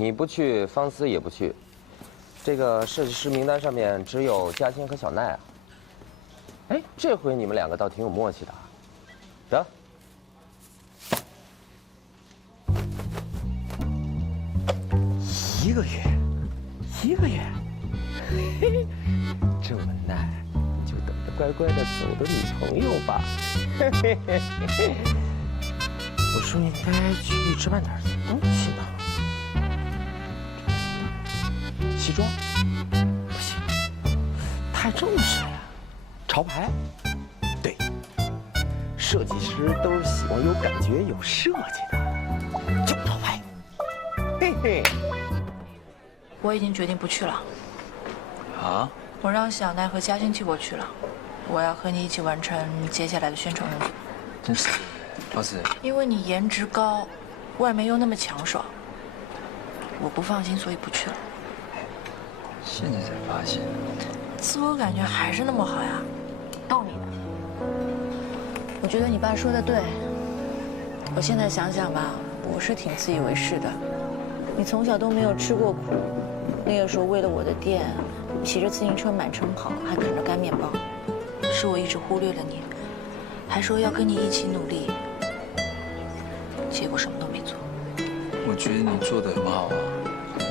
你不去，方思也不去。这个设计师名单上面只有嘉欣和小奈啊。哎，这回你们两个倒挺有默契的。得。1个月，1个月，嘿嘿，这么耐，你就等着乖乖的走的女朋友吧。嘿嘿嘿嘿。我说应该去置办点东西呢。西装不行，太正式了呀。潮牌，对，设计师都是喜欢有感觉、有设计的，就潮牌。嘿嘿。我已经决定不去了。啊？我让小奈和嘉欣替我去了。我要和你一起完成接下来的宣传工作。真是，老子。因为你颜值高，外面又那么强爽，我不放心，所以不去了。现在才发现，自我感觉还是那么好呀，逗你呢。我觉得你爸说的对。我现在想想吧，我是挺自以为是的。你从小都没有吃过苦，那个时候为了我的店，骑着自行车满城跑，还啃着干面包，是我一直忽略了你，还说要跟你一起努力，结果什么都没做。我觉得你做得很好啊。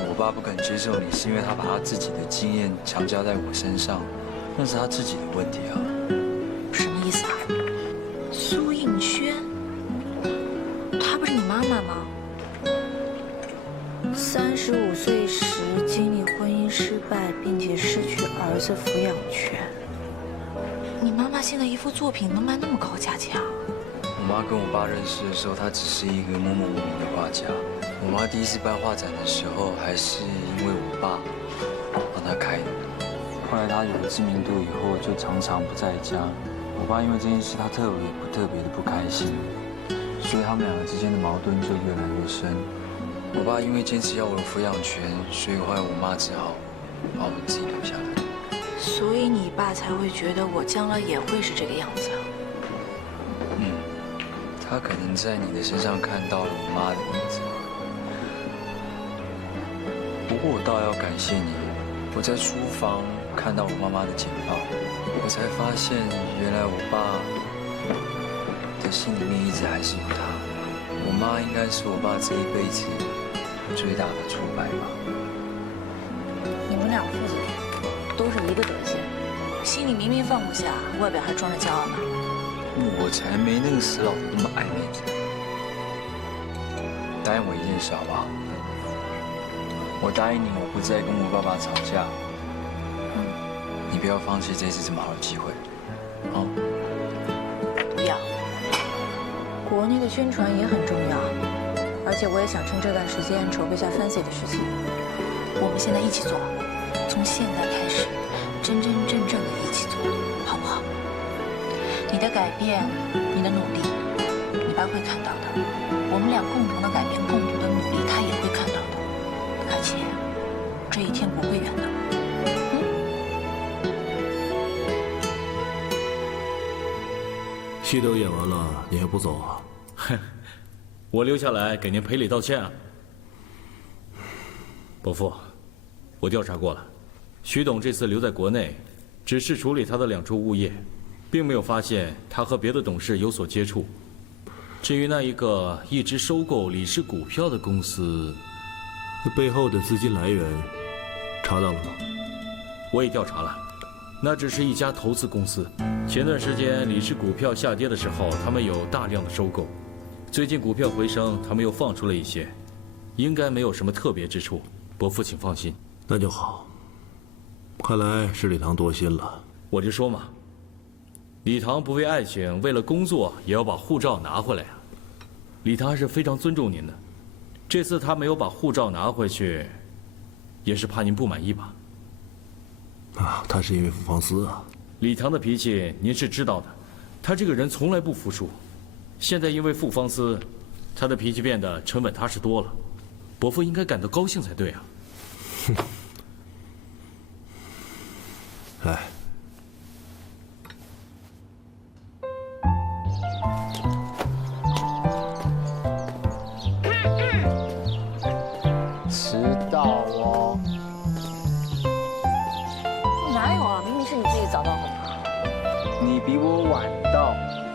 我爸不肯接受你，是因为他把他自己的经验强加在我身上，那是他自己的问题啊。什么意思啊？苏映轩，她不是你妈妈吗？35岁时经历婚姻失败，并且失去儿子抚养权。你妈妈现在一幅作品能卖那么高价钱啊？我妈跟我爸认识的时候，她只是一个默默无名的画家。我妈第一次办画展的时候，还是因为我爸帮她开的。后来她有了知名度以后，就常常不在家。我爸因为这件事，他特别的不开心，所以他们两个之间的矛盾就越来越深。我爸因为坚持要我的抚养权，所以后来我妈只好把我自己留下来。所以你爸才会觉得我将来也会是这个样子啊？他可能在你的身上看到了我妈的影子。不过我倒要感谢你，我在书房看到我妈妈的简报，我才发现原来我爸的心里面一直还是有她。我妈应该是我爸这一辈子最大的挫败吧。你们俩父子都是一个德行，心里明明放不下，外表还装着骄傲呢。我才没那个死老头那么爱面子。答应我一件事好不好？我答应你，我不再跟我爸爸吵架。你不要放弃这次这么好的机会，哦？不要。国内的宣传也很重要，而且我也想趁这段时间筹备下 Fancy 的事情。我们现在一起做，从现在开始，真真正正的一起做，好不好？你的改变，你的努力，你爸会看到的。我们俩共同的改变，共同的努力，他也会看到的。而且，这一天不会远的。戏都演完了，你还不走啊？哼，我留下来给您赔礼道歉啊。伯父，我调查过了，徐董这次留在国内，只是处理他的2处物业。并没有发现他和别的董事有所接触。至于那一个一直收购李氏股票的公司，背后的资金来源查到了吗？我也调查了，那只是一家投资公司。前段时间李氏股票下跌的时候，他们有大量的收购。最近股票回升，他们又放出了一些，应该没有什么特别之处。伯父请放心。那就好。看来是礼堂多心了。我就说嘛。礼堂不为爱情，为了工作也要把护照拿回来啊！礼堂还是非常尊重您的，这次他没有把护照拿回去，也是怕您不满意吧？啊，他是因为傅方思啊。礼堂的脾气您是知道的，他这个人从来不服输，现在因为傅方思，他的脾气变得沉稳踏实多了，伯父应该感到高兴才对啊！哼，来。吃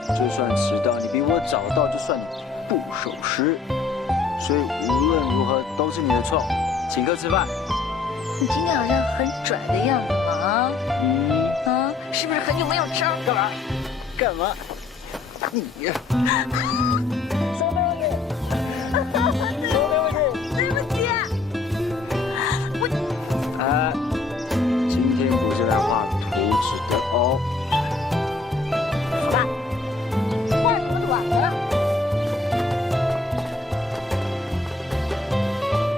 就算迟到，你比我早到，就算你不守时。所以无论如何都是你的错，请客吃饭。你今天好像很拽的样子嘛啊？是不是很久没有吃了？干嘛？干嘛？你呀！说没问题，说没问题，对不起。今天不是来画图纸的哦。走吧，画什么卵呢？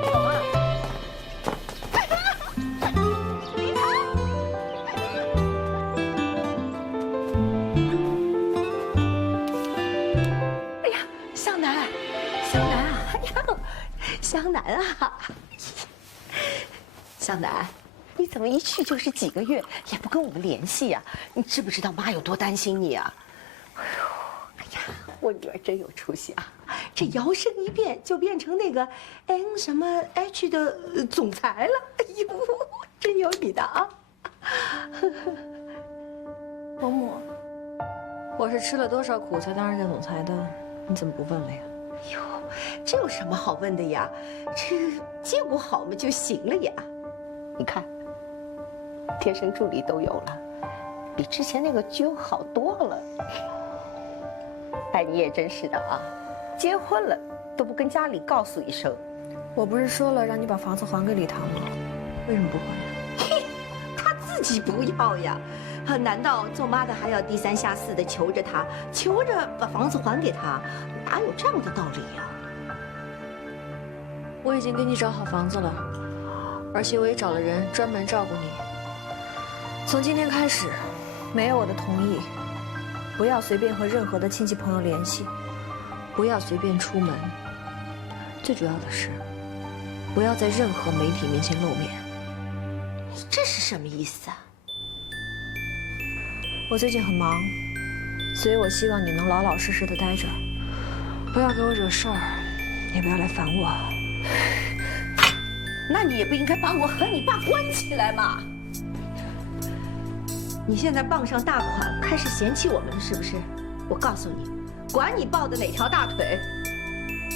走啊！哎呀，湘南，湘南啊！哎呀，湘南啊！湘南，你怎么一去就是几个月，也不跟我们联系呀？你知不知道妈有多担心你啊？哎呀，我女儿真有出息啊！这摇身一变就变成那个 N 什么 H 的总裁了。哎呦，真有你的啊！伯母，我是吃了多少苦才当上这总裁的？你怎么不问了呀？哎呦，这有什么好问的呀？这结果好嘛就行了呀。你看，贴身助理都有了，比之前那个就好多了。哎，你也真是的啊，结婚了都不跟家里告诉一声。我不是说了让你把房子还给李唐吗？为什么不还呀？嘿，他自己不要呀。难道做妈的还要低三下四的求着他，求着把房子还给他？哪有这样的道理呀？我已经给你找好房子了，而且我也找了人专门照顾你。从今天开始，没有我的同意，不要随便和任何的亲戚朋友联系，不要随便出门。最主要的是，不要在任何媒体面前露面。你这是什么意思啊？我最近很忙，所以我希望你能老老实实的待着，不要给我惹事儿，也不要来烦我。那你也不应该把我和你爸关起来嘛！你现在傍上大款，开始嫌弃我们了是不是？我告诉你，管你抱的哪条大腿，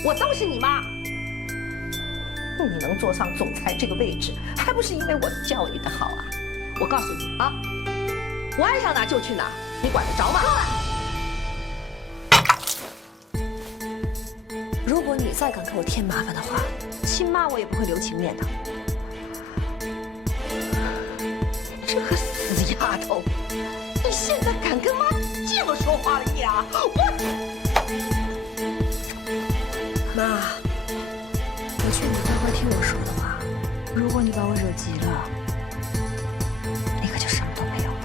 我都是你妈。你能坐上总裁这个位置，还不是因为我教育的好啊？我告诉你啊，我爱上哪就去哪，你管得着吗？如果你再敢给我添麻烦的话，亲妈我也不会留情面的。这个死丫头，你现在敢跟妈这么说话了呀？妈，我劝你乖乖听我说的话。如果你把我惹急了，你可就什么都没有了。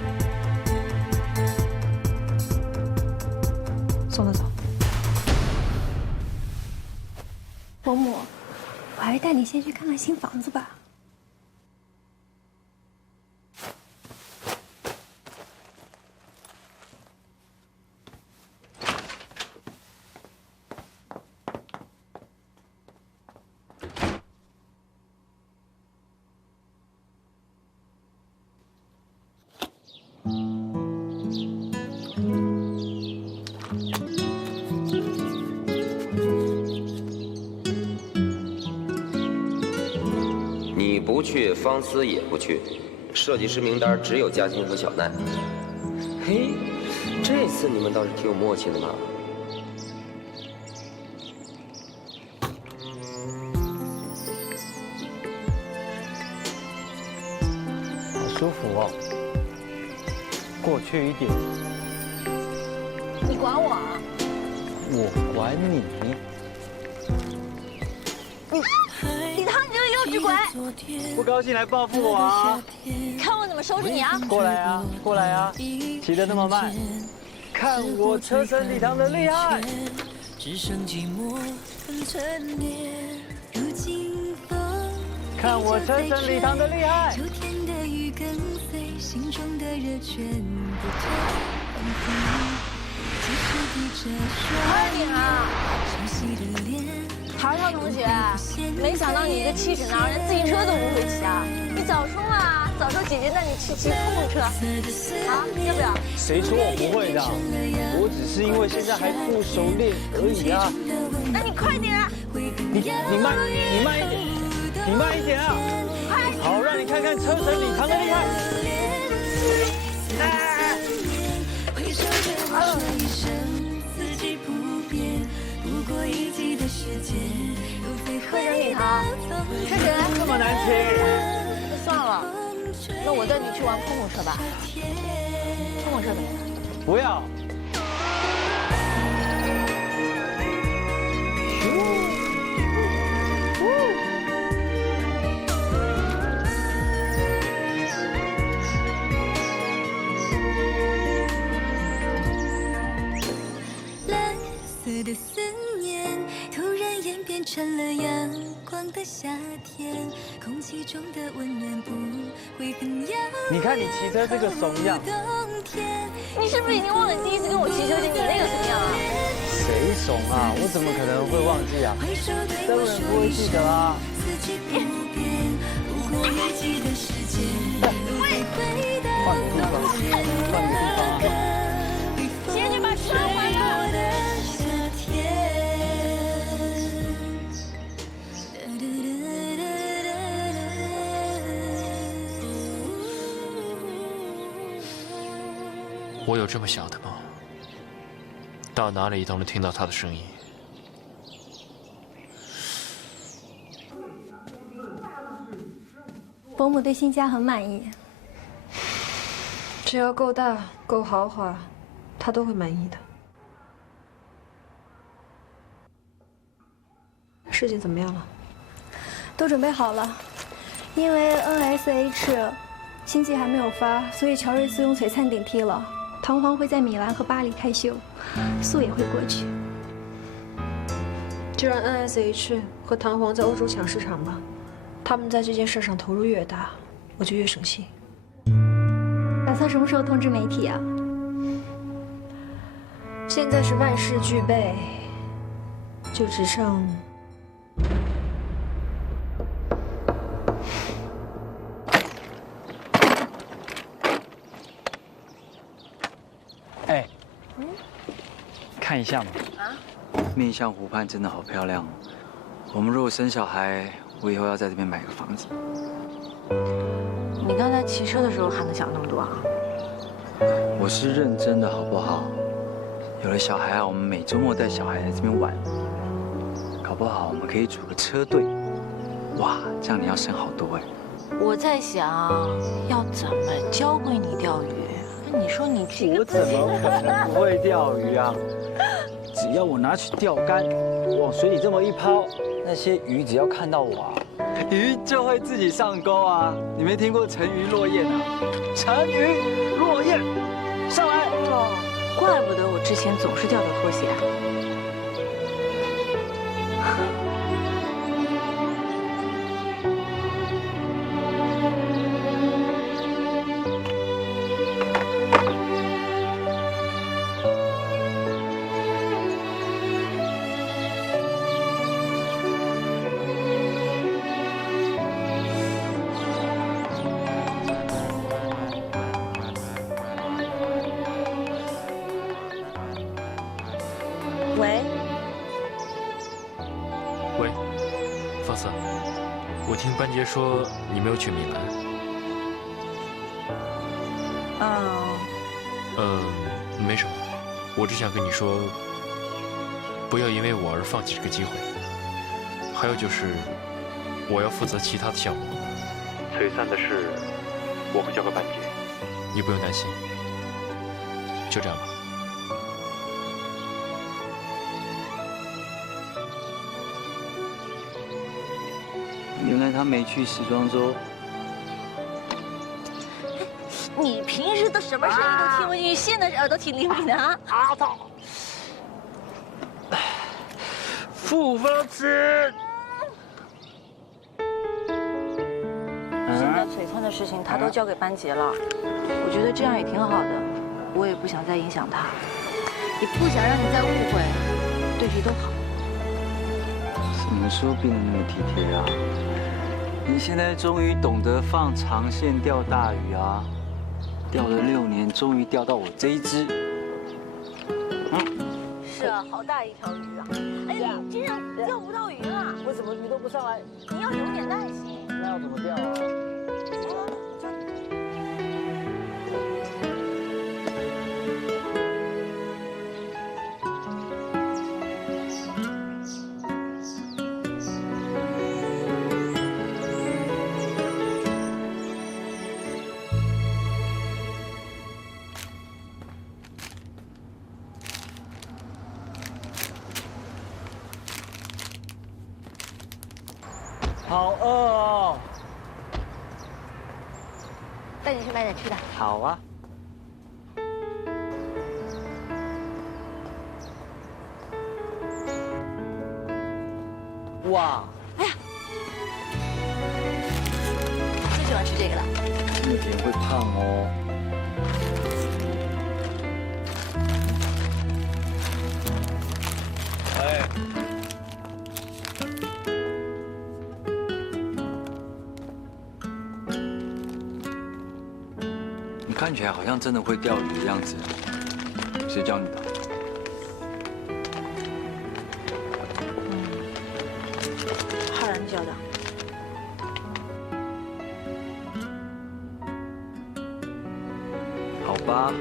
送他走。伯母，我还是带你先去看看新房子吧。你不去，方思也不去，设计师名单只有嘉欣和小奈。嘿，这次你们倒是挺有默契的嘛。好舒服哦，过去一点。你管我啊？我管你。李唐，你这个幼稚鬼！不高兴来报复我啊！看我怎么收拾你啊！过来啊，过来啊！骑得那么慢，看我车神李唐的厉害！看我车神李唐的厉害！快点啊！淘淘同学，没想到你一个70男连自行车都不会骑啊！你早说嘛，早说姐姐带你去骑碰碰车，啊，要不要？谁说我不会的？我只是因为现在还不熟练而已啊。那你快点啊！你慢一点，你慢一点啊！好，让你看看车神礼堂的厉害。车神礼堂，车神这么难听？那算了，那我带你去玩碰碰车吧。碰碰车怎么样？不要。的思念突然演变成了阳光的夏天，空气中的温暖不会很遥远。你看你骑车这个怂样，你是不是已经忘了第一次跟我骑车时你那个怂样啊？谁怂啊？我怎么可能会忘记啊？当然不会记得啊。换个地方，换个地方。先去把车还了。我有这么小的吗？到哪里都能听到他的声音。伯母对新家很满意，只要够大、够豪华，他都会满意的。事情怎么样了？都准备好了。因为 NSH 新季还没有发，所以乔瑞斯用璀璨顶替了。唐璜会在米兰和巴黎开秀，素也会过去。就让 NSH 和唐璜在欧洲抢市场吧。他们在这件事上投入越大，我就越省心。打算什么时候通知媒体啊？现在是万事俱备，就只剩……哎，看一下嘛。面向湖畔真的好漂亮哦。我们如果生小孩，我以后要在这边买个房子。你刚才骑车的时候还能想那么多啊？我是认真的，好不好？有了小孩啊，我们每周末带小孩来这边玩，搞不好我们可以组个车队。哇，这样你要省好多哎。我在想要怎么教会你钓鱼。你说你这个……我怎么可能不会钓鱼啊？只要我拿起钓竿，往水里这么一抛，那些鱼只要看到我啊，鱼就会自己上钩啊！你没听过沉鱼落雁啊？沉鱼落雁，上来！哦，怪不得我之前总是掉到拖鞋。喂，喂，放肆！我听班杰说你没有去米兰。没什么，我只想跟你说，不要因为我而放弃这个机会。还有就是，我要负责其他的项目。璀璨的事，我会交给班杰，你不用担心。就这样吧。原来他没去时装周。你平时都什么声音都听不进去，现在耳朵挺灵敏的啊！啊操！复方吃。现在璀璨的事情他都交给班杰了，我觉得这样也挺好的，我也不想再影响他，也不想让你再误会，对谁都好。什么时候变得那么体贴啊？你现在终于懂得放长线钓大鱼啊！钓了6年，终于钓到我这一只。是啊，好大一条鱼啊！哎呀，你竟然钓不到鱼啊！为什么鱼都不上来？你要有点耐心。那要怎么钓啊？好饿哦！带你去买点吃的。好啊。哇！哎呀，最喜欢吃这个了。这么甜会胖哦。哎。你看起来好像真的会钓鱼的样子，谁教你的？浩然教的。好吧，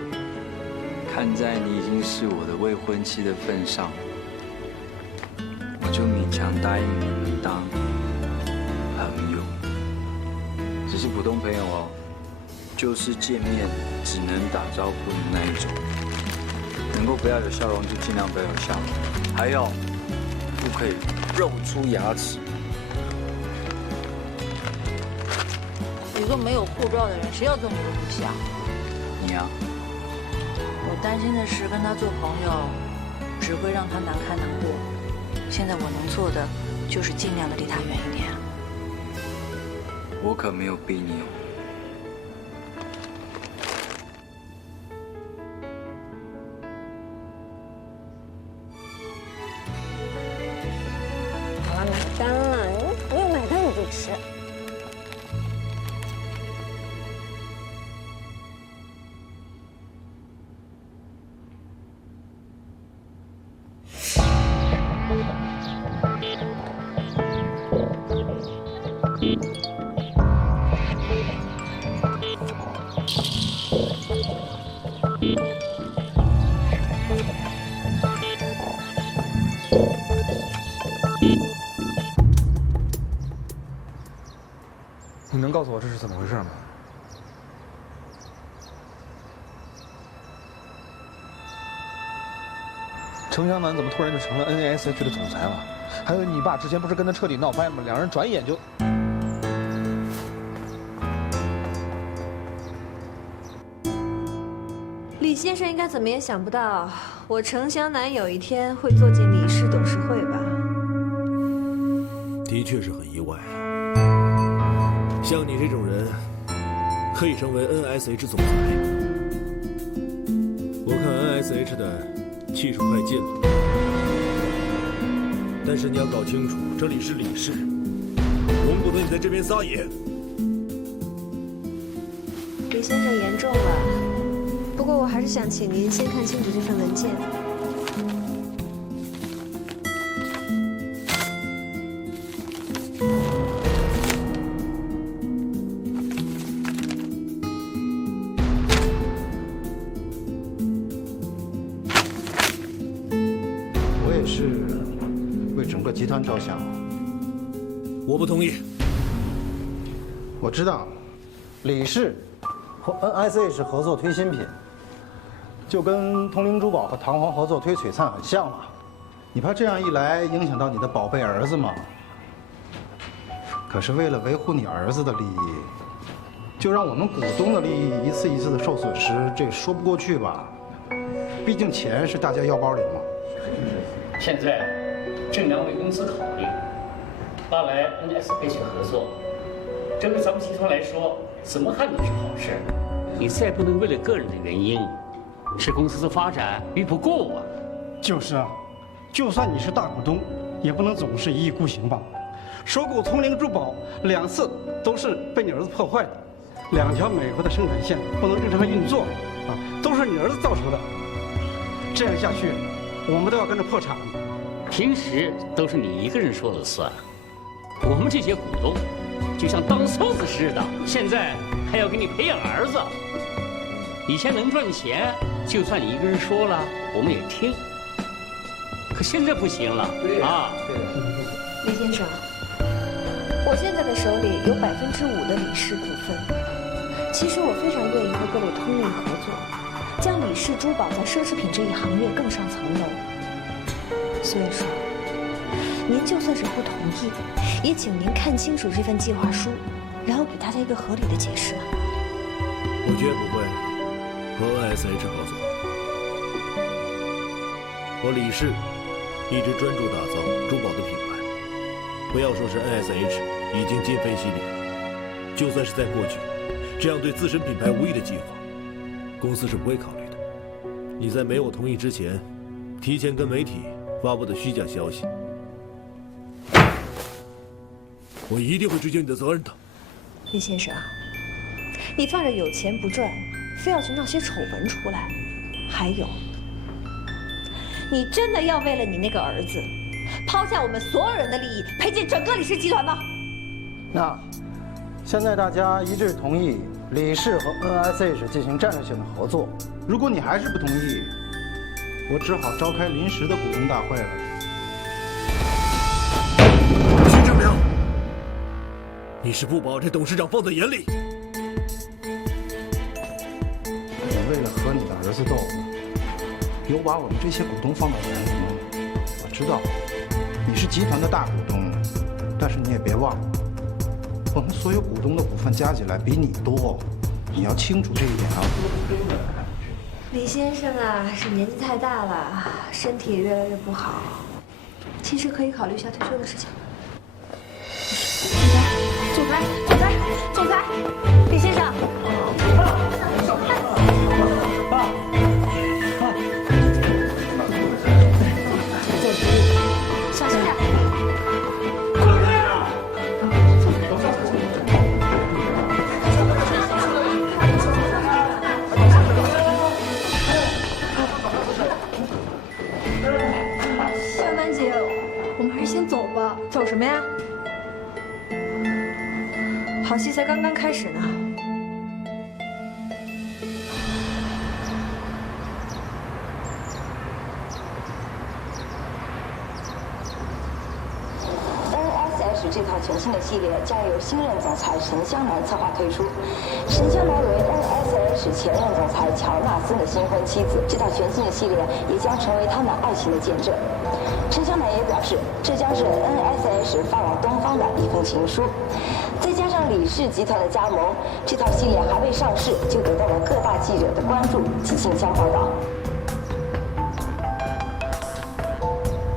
看在你已经是我的未婚妻的份上，我就勉强答应你们当朋友，只是普通朋友哦。就是见面只能打招呼的那一种，能够不要有笑容就尽量不要有笑容，还有不可以露出牙齿。一个没有护照的人，谁要做你的部下？你啊？我担心的是跟他做朋友，只会让他难堪难过。现在我能做的就是尽量的离他远一点。我可没有逼你哦。买单了，你不用买单你就吃。你能告诉我这是怎么回事吗？程湘南怎么突然就成了 NASH 的总裁了？还有你爸之前不是跟他彻底闹掰吗？两人转眼就……李先生应该怎么也想不到，我程湘南有一天会坐进李氏董事会吧？的确是很意外。像你这种人，可以成为 NSH 总裁。我看 NSH 的气数快尽了，但是你要搞清楚，这里是李氏，我们不能你在这边撒野。李先生言重了，不过我还是想请您先看清楚这份文件。集团着想，我不同意。我知道，李氏和 NSH 合作推新品，就跟通灵珠宝和唐皇合作推璀璨很像嘛。你怕这样一来影响到你的宝贝儿子吗？可是为了维护你儿子的利益，就让我们股东的利益一次一次的受损失，这说不过去吧？毕竟钱是大家腰包里嘛。现在正当为公司考虑，拉来 NSH 合作，这对咱们集团来说，怎么看都是好事。你再不能为了个人的原因，使公司的发展与不顾啊！就是啊，就算你是大股东，也不能总是一意孤行吧。收购通灵珠宝2次都是被你儿子破坏的，2条美国的生产线不能正常运作，都是你儿子造成的。这样下去，我们都要跟着破产。平时都是你一个人说了算，我们这些股东就像当孙子似的，现在还要给你培养儿子。以前能赚钱，就算你一个人说了，我们也听。可现在不行了啊！李先生，我现在的手里有5%的李氏股份。其实我非常愿意和各位通力合作，将李氏珠宝在奢侈品这一行业更上层楼。所以说，您就算是不同意，也请您看清楚这份计划书，然后给大家一个合理的解释。我绝不会和 NSH 合作。我李氏一直专注打造珠宝的品牌，不要说是 NSH 已经今非昔比了，就算是在过去，这样对自身品牌无益的计划，公司是不会考虑的。你在没我同意之前，提前跟媒体发布的虚假消息，我一定会追究你的责任的。李先生，你放着有钱不赚，非要去闹些丑闻出来，还有，你真的要为了你那个儿子，抛下我们所有人的利益，赔进整个李氏集团吗？那现在大家一致同意李氏和 NSH 进行战略性的合作。如果你还是不同意，我只好召开临时的股东大会了。徐正明，你是不把这董事长放在眼里。你为了和你的儿子斗，有把我们这些股东放到眼里吗？我知道你是集团的大股东，但是你也别忘了，我们所有股东的股份加起来比你多，你要清楚这一点啊。李先生啊，是年纪太大了，身体也越来越不好，其实可以考虑一下退休的事情。总裁，总裁，总裁，李先生。小心点。向南姐，我们还是先走吧。走什么呀？好戏才刚刚开始呢。NSH 这套全新的系列将由新任总裁沈香南策划推出。沈香南为 NSH 前任总裁乔纳森的新婚妻子，这套全新的系列也将成为他们爱情的见证。沈香南也表示，这将是 NSH 发往东方的一封情书。再加上李氏集团的加盟，这套系列还未上市就得到了各大记者的关注及竞相报道。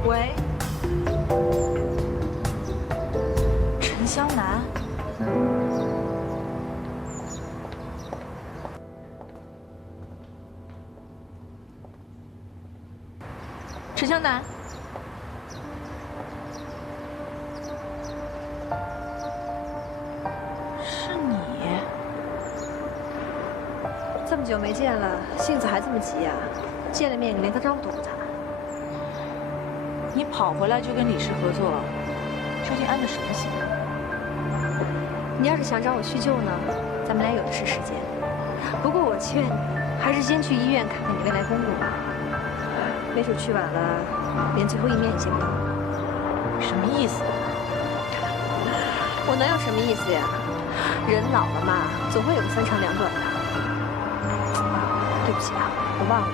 喂，陈香南。陈香南。这么久没见了，性子还这么急呀？见了面你连个招呼都不打。你跑回来就跟李氏合作，究竟安的什么心啊？你要是想找我叙旧呢，咱们俩有的是时间。不过我劝你，还是先去医院看看你未来公公吧。没准去晚了，连最后一面也见不到。什么意思？我能有什么意思呀？人老了嘛，总会有个3长2短的。对不起啊，我忘了，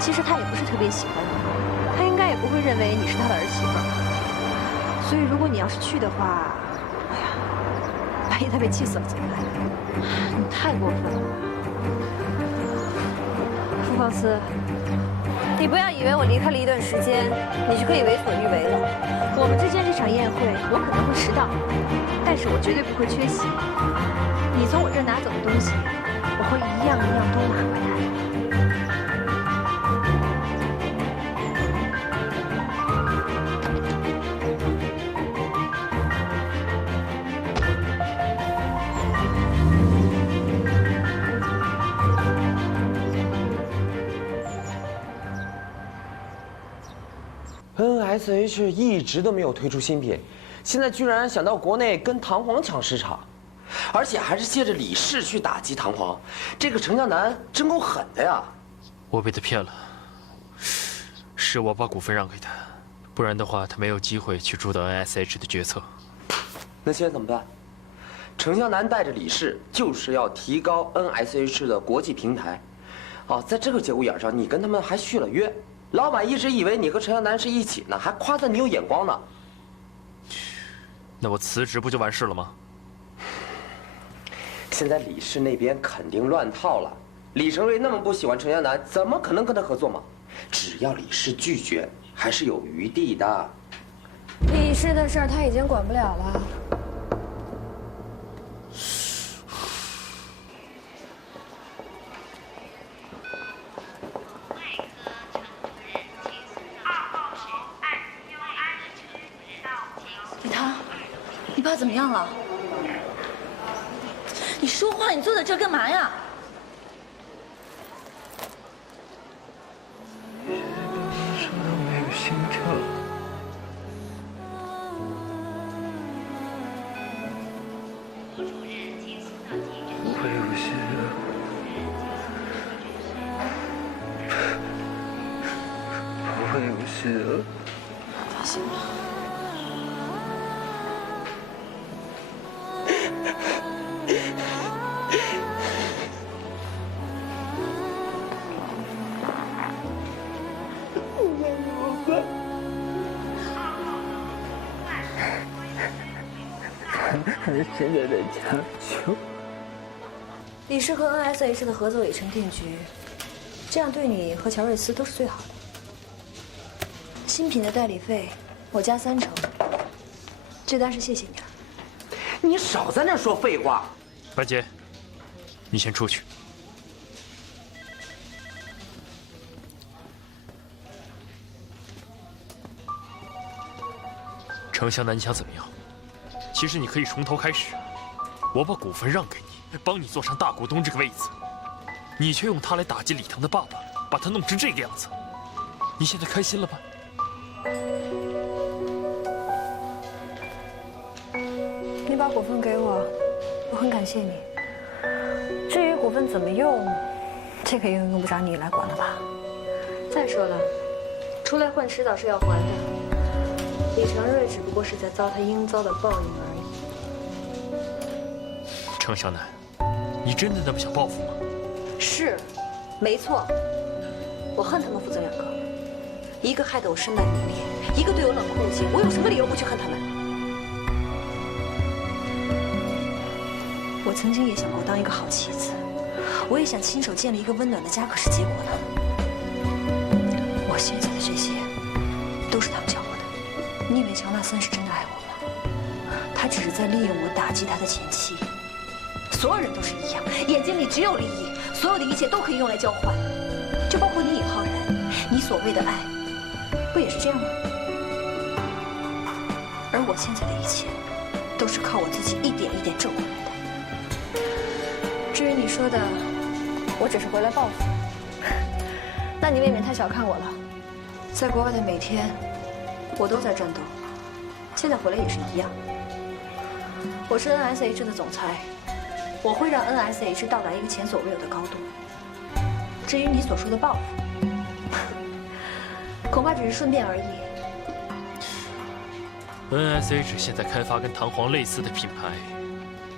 其实他也不是特别喜欢你，他应该也不会认为你是他的儿媳妇。所以如果你要是去的话，哎呀，万一他被气死了怎么办？你太过分了，傅放肆！你不要以为我离开了一段时间，你就可以为所欲为了。我们之间这场宴会，我可能会迟到，但是我绝对不会缺席。你从我这儿拿走的东西，我会一样一样都拿回来。NSH 一直都没有推出新品，现在居然想到国内跟唐皇抢市场，而且还是借着李氏去打击唐皇，这个程向南真够狠的呀！我被他骗了，是我把股份让给他，不然的话他没有机会去主导 NSH 的决策。那现在怎么办？程向南带着李氏就是要提高 NSH 的国际平台，在这个节骨眼上，你跟他们还续了约，老板一直以为你和程向南是一起呢，还夸赞你有眼光呢。那我辞职不就完事了吗？现在李氏那边肯定乱套了。李成瑞那么不喜欢程向南，怎么可能跟他合作嘛？只要李氏拒绝，还是有余地的。李氏的事儿他已经管不了了。你爸怎么样了？你说话，你坐在这儿干嘛呀？说到没有心跳，不会有事的，不会有事的。放心吧。现在在抢救。李氏和 NSH 的合作已成定局，这样对你和乔瑞斯都是最好的。新品的代理费我加30%，这单是谢谢你了。你少在那说废话。白洁，你先出去。程向南，你想怎么样？其实你可以从头开始，我把股份让给你，帮你坐上大股东这个位子，你却用它来打击李腾的爸爸，把他弄成这个样子。你现在开心了吧？你把股份给我，我很感谢你。至于股份怎么用，这个用不着你来管了吧？再说了，出来混迟早是要还的。李成瑞只不过是在遭他应遭的报应而已。程向南，你真的那么想报复吗？是，没错。我恨他们父子2个，一个害得我身败名裂，一个对我冷酷无情。我有什么理由不去恨他们？我曾经也想过当一个好妻子，我也想亲手建立一个温暖的家，可是结果呢？我现在的这些，都是他们教我的。你以为乔纳森是真的爱我吗？他只是在利用我打击他的前妻。所有人都是一样，眼睛里只有利益，所有的一切都可以用来交换，就包括你尹浩然，你所谓的爱，不也是这样吗？而我现在的一切，都是靠我自己一点一点挣回来的。至于你说的，我只是回来报复，那你未免太小看我了。在国外的每天，我都在战斗，现在回来也是一样。我是 NSH 的总裁。我会让 NSH 到达一个前所未有的高度。至于你所说的报复，恐怕只是顺便而已。NSH 现在开发跟唐皇类似的品牌，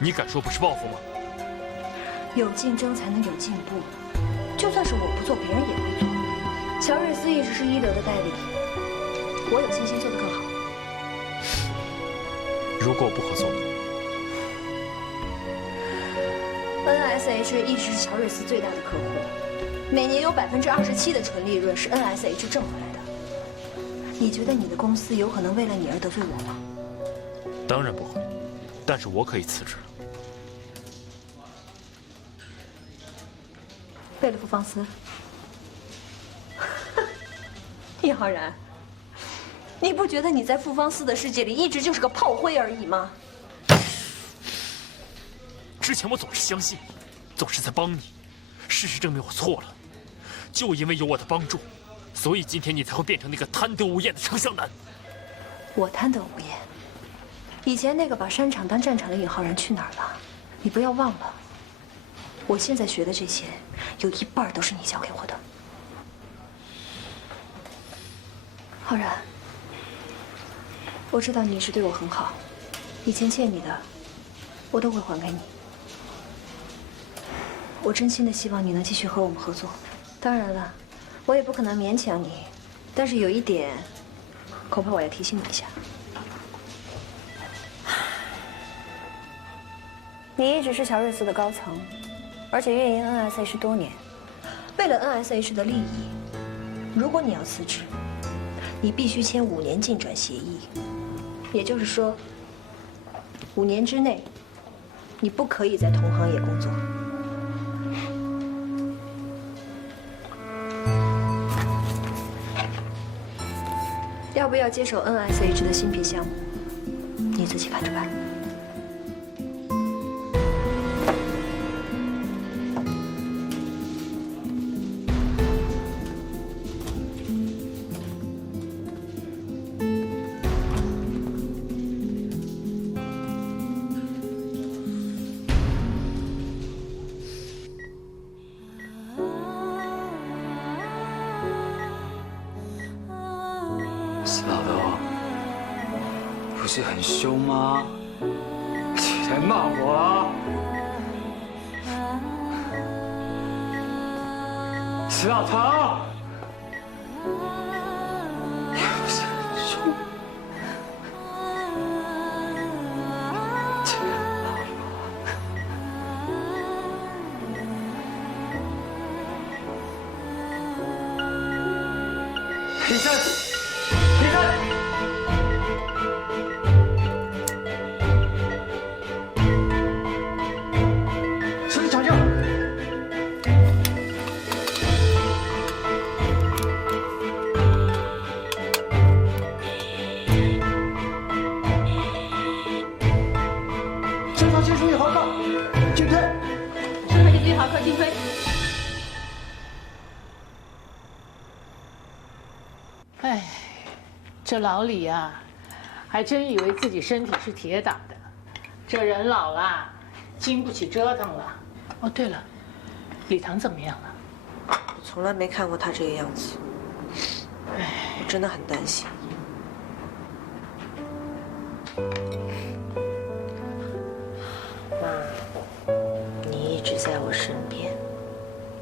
你敢说不是报复吗？有竞争才能有进步，就算是我不做，别人也会做。乔瑞斯一直是一流的代理，我有信心做得更好。如果我不合作呢？NSH 一直是乔瑞斯最大的客户，每年有27%的纯利润是 NSH 挣回来的。你觉得你的公司有可能为了你而得罪我吗？当然不会，但是我可以辞职。为了傅方思？叶浩然，你不觉得你在傅方思的世界里一直就是个炮灰而已吗？之前我总是相信你，总是在帮你。事实证明我错了，就因为有我的帮助，所以今天你才会变成那个贪得无厌的丞相男。我贪得无厌。以前那个把山场当战场的尹浩然去哪儿了？你不要忘了，我现在学的这些，有一半都是你教给我的。浩然，我知道你一直对我很好，以前欠你的，我都会还给你。我真心的希望你能继续和我们合作。当然了，我也不可能勉强你，但是有一点，恐怕我要提醒你一下。你一直是乔瑞斯的高层，而且运营 NSH 多年。为了 NSH 的利益，如果你要辞职，你必须签5年进转协议，也就是说，5年之内，你不可以在同行业工作。要不要接手 NSH 的芯片项目，你自己看着办。不是很凶吗？你还骂我啊？石老头，不是很凶。起身，起身。这老李啊，还真以为自己身体是铁打的。这人老了，经不起折腾了。哦，对了，李唐怎么样了？我从来没看过他这个样子，我真的很担心。妈，你一直在我身边，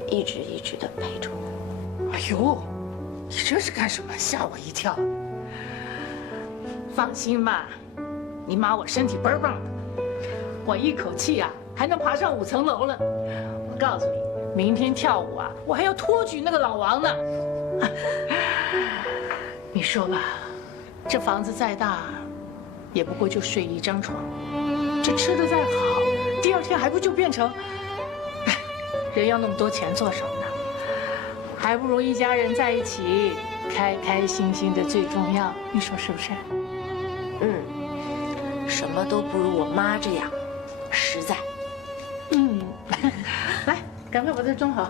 一直的陪着我。哎呦，你这是干什么？吓我一跳。放心吧，你妈我身体倍儿棒的，我一口气啊还能爬上5层楼了。我告诉你，明天跳舞啊，我还要托举那个老王呢。你说吧，这房子再大，也不过就睡一张床；这吃的再好，第2天还不就变成……人要那么多钱做什么呢？还不如一家人在一起，开开心心的最重要。你说是不是？什么都不如我妈这样实在。来，赶快把它装好。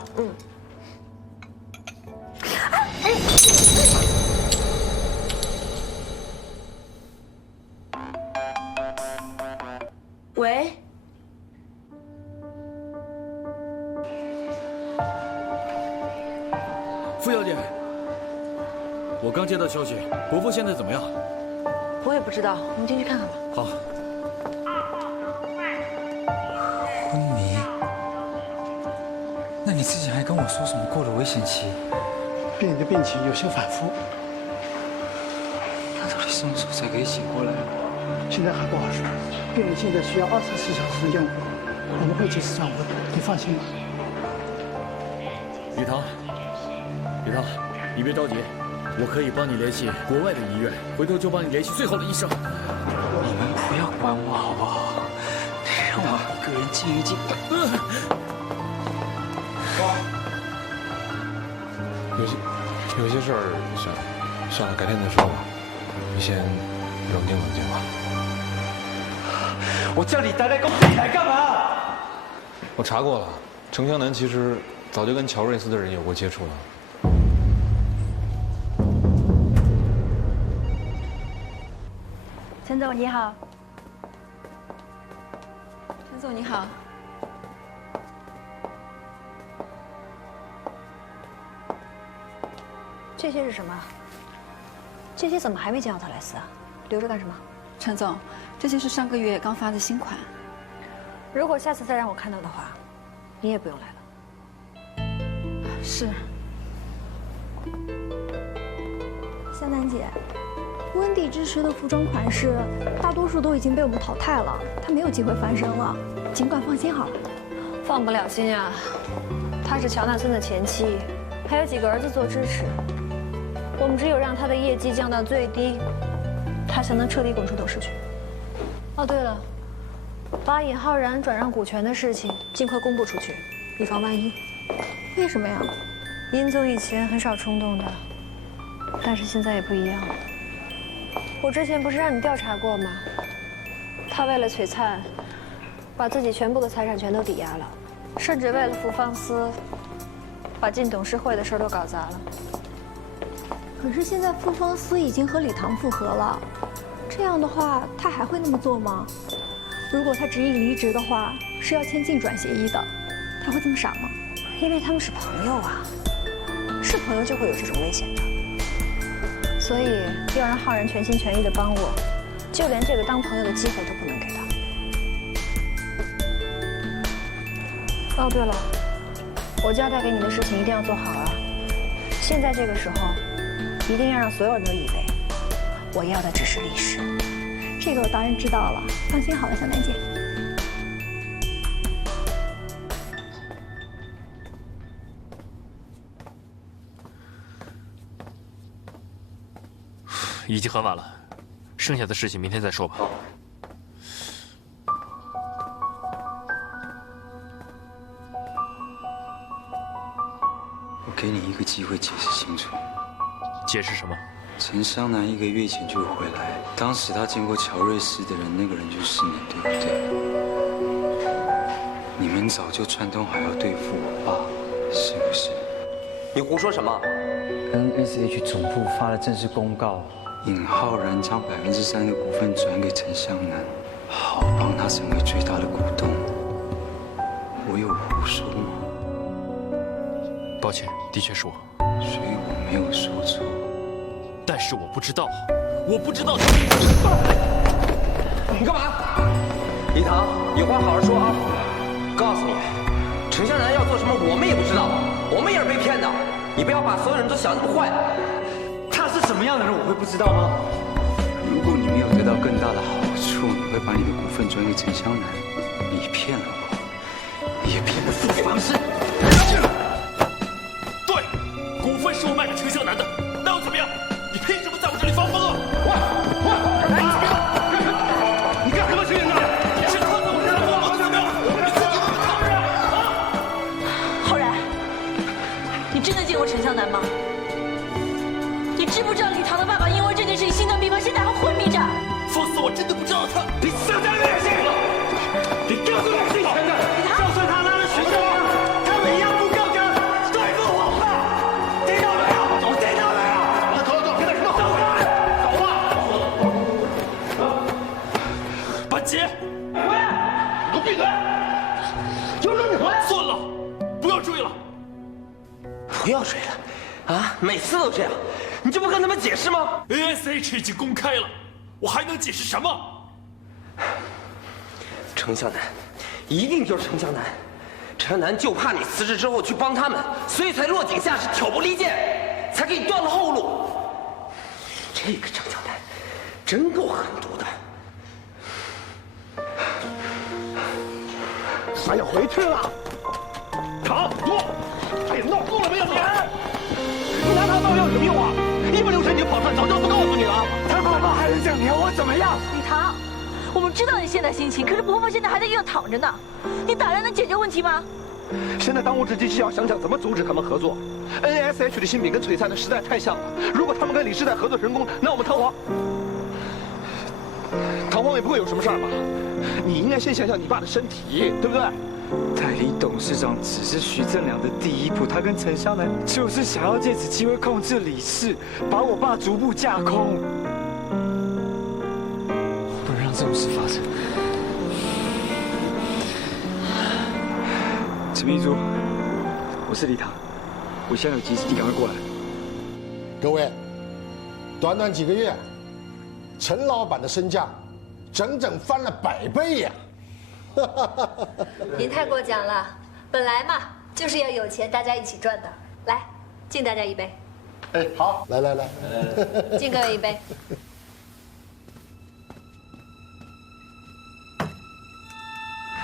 喂，傅小姐，我刚接到消息，伯父现在怎么样？我也不知道，我们进去看看吧。好。昏迷？那你之前还跟我说什么过了危险期？病人的病情有些反复。他到底什么时候才可以醒过来？现在还不好说，病人现在需要24小时的药物，我们会及时转回，你放心吧。李唐，你别着急。我可以帮你联系国外的医院，回头就帮你联系最好的医生。你们不要管我好不好？让我一个人静一静。有些事儿算了，改天再说吧。你先冷静冷静吧。我叫你待在公司里来干嘛？我查过了，程湘南其实早就跟乔瑞斯的人有过接触了。陈总你好。陈总你好。这些是什么？这些怎么还没见到特莱斯啊？留着干什么？陈总，这些是上个月刚发的新款。如果下次再让我看到的话，你也不用来了。是。香楠姐，温蒂支持的服装款式，大多数都已经被我们淘汰了，她没有机会翻身了，尽管放心好了。放不了心啊，她是乔纳森的前妻，还有几个儿子做支持。我们只有让他的业绩降到最低，他才能彻底滚出董事局。哦，对了，把尹浩然转让股权的事情尽快公布出去，以防万一。为什么呀？殷总以前很少冲动的，但是现在也不一样了。我之前不是让你调查过吗？他为了璀璨，把自己全部的财产全都抵押了，甚至为了付方思，把进董事会的事都搞砸了。可是现在傅方思已经和李唐复合了，这样的话他还会那么做吗？如果他执意离职的话，是要签净转协议的，他会这么傻吗？因为他们是朋友啊，是朋友就会有这种危险的，所以要让浩然全心全意的帮我，就连这个当朋友的机会都不能给他。哦，对了，我交代给你的事情一定要做好啊！现在这个时候。一定要让所有人都以为我要的只是李氏。这个我当然知道了，放心好了，小楠姐。已经很晚了，剩下的事情明天再说吧。我给你一个机会解释清楚。解释什么？陈湘南1个月前就回来，当时他见过乔瑞斯的人，那个人就是你，对不对？你们早就串通好要对付我爸，是不是？你胡说什么 ？NSH 总部发了正式公告，尹浩然将3%的股份转给陈湘南，好帮他成为最大的股东。我有胡说吗？抱歉，的确是我。所以我没有说错，但是我不知道，我不知道。你干嘛？李唐，有话好好说啊！告诉你，陈湘南要做什么，我们也不知道，我们也是被骗的。你不要把所有人都想那么坏。他是什么样的人，我会不知道吗？如果你没有得到更大的好处，你会把你的股份转给陈湘南。你骗了我，也骗了傅方思。股份是我卖给陈湘南的，那又怎么样？你凭什么在我这里放风啊？你干什么事情呢？你是看在我这儿我怎么样？你自己怎么抗日啊？浩然，你真的见过陈湘南吗？你知不知道李唐的爸爸因为这件事情心脏病发，现在还昏迷着？放肆！我真的不知道他。你少在恶心！你告诉我自己承认，就算他拿了学校啊，他们一样不够格对付我爸。听到没有？听到没有？走，现在什么？走吧，板杰，回来！你给我闭嘴！就说你回来。算了，不要追了。不要追了，啊！每次都这样，你就不跟他们解释吗 ？ASH 已经公开了，我还能解释什么？程湘南，一定就是程湘南。程湘南就怕你辞职之后去帮他们，所以才落井下石、挑拨离间，才给你断了后路。这个程湘南，真够狠毒的。他要回去了。长多，这也闹够了没有？你拿他当要有什么用啊？一不留神你就跑出来，早知道不告诉你了。他爸爸还是想你要我怎么样？李唐，我们知道你现在心情，可是伯父现在还在医院躺着呢，你打人能解决问题吗？现在当务之急是要想想怎么阻止他们合作。NSH 的新品跟璀璨的实在太像了，如果他们跟李世代合作成功，那我们唐皇也不会有什么事儿吧？你应该先想想你爸的身体，对不对？代理董事长只是徐正良的第一步，他跟陈湘南就是想要借此机会控制李氏，把我爸逐步架空。这种事发生。陈秘书，我是李唐，我现在有急事，你赶快过来。各位，短短几个月，陈老板的身价整整翻了100倍呀！您太过奖了，本来嘛就是要有钱大家一起赚的。来，敬大家一杯。哎，好，来，敬各位一杯。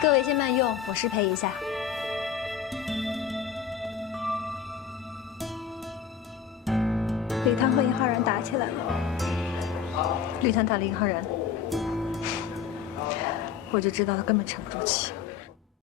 各位先慢用，我失陪一下。李唐和尹浩然打起来了。李唐打了尹浩然，我就知道他根本沉不住气。